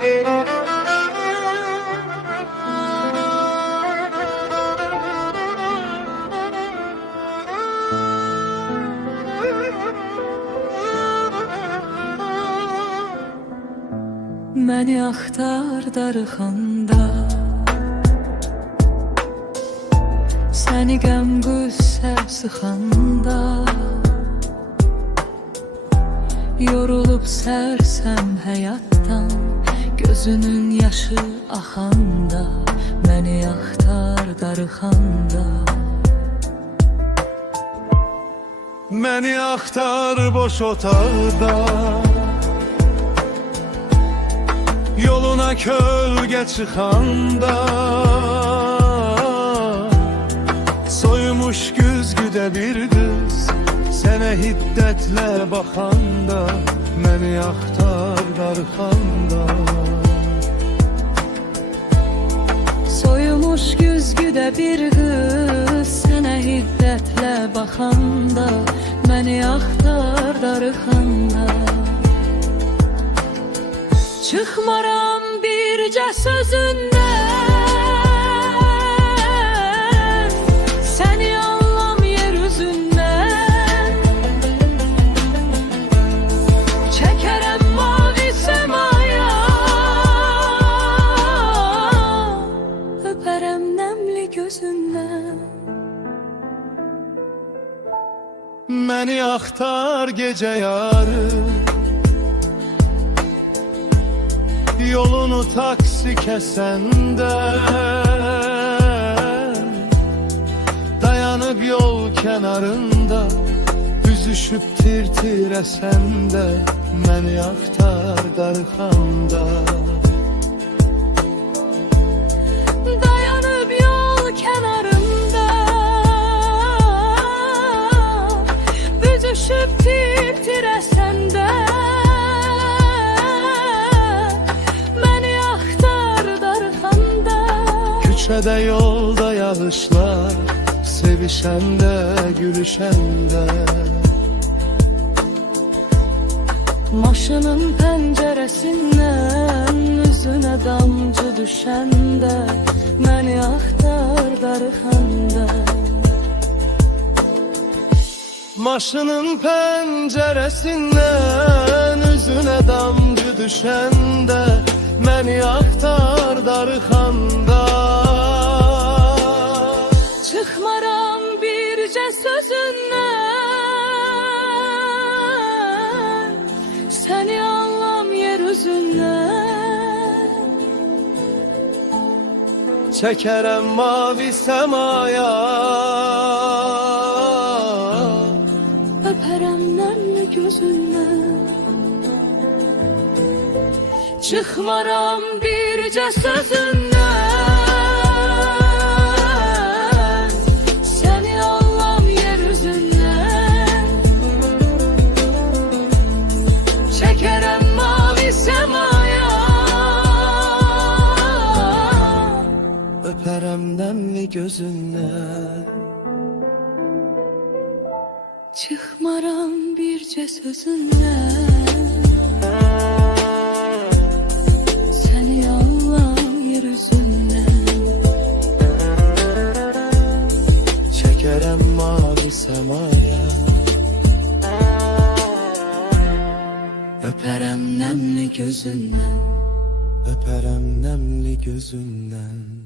Məni axtar darıxanda, səni qəm qüssə sıxanda, yorulub sərsəm həyatdan, gözünün yaşı axanda, məni axtar darıxanda. Məni axtar boş otaqda, yoluna kölge çıxanda, soyumuş güzgüdə bir qız sənə hiddətlə baxanda, məni axtar darıxanda. Soyumuş güzgüdə bir qız sənə hiddətlə baxanda, məni axtar darıxanda. Çıxmaram bircə sözündən, səni anlam yer üzündən, çəkərəm mavi səmaya, öpərəm nəmli gözündən. Məni axtar gecə yarı, yolunu taksi kəsəndə, dayanıb yol kənarında, büzüşüb tir-tir əsəndə, məni axtar darıxanda. Dayanıb yol kənarında, büzüşüb tir-tir əsəndə, küçədə yolda yağışlar, sevişəndə, gülüşəndə. Maşının pəncərəsindən üzünə damcı düşəndə, məni axtar darıxanda. Maşının pəncərəsindən üzünə damcı düşəndə, məni axtar darıxanda. Çıxmaram bircə sözündən, səni anlam yer üzündən, çəkərəm mavi səmaya, öpərəm nəmli gözündən. Çıxmaram bircə sözündən, səni anlam yer üzündən, çəkərəm mavi səmaya, öpərəm nəmli gözündən. Çıxmaram bircə sözündən, çəkərəm mavi səmaya, öpərəm nəmli gözündən, öpərəm nəmli gözündən.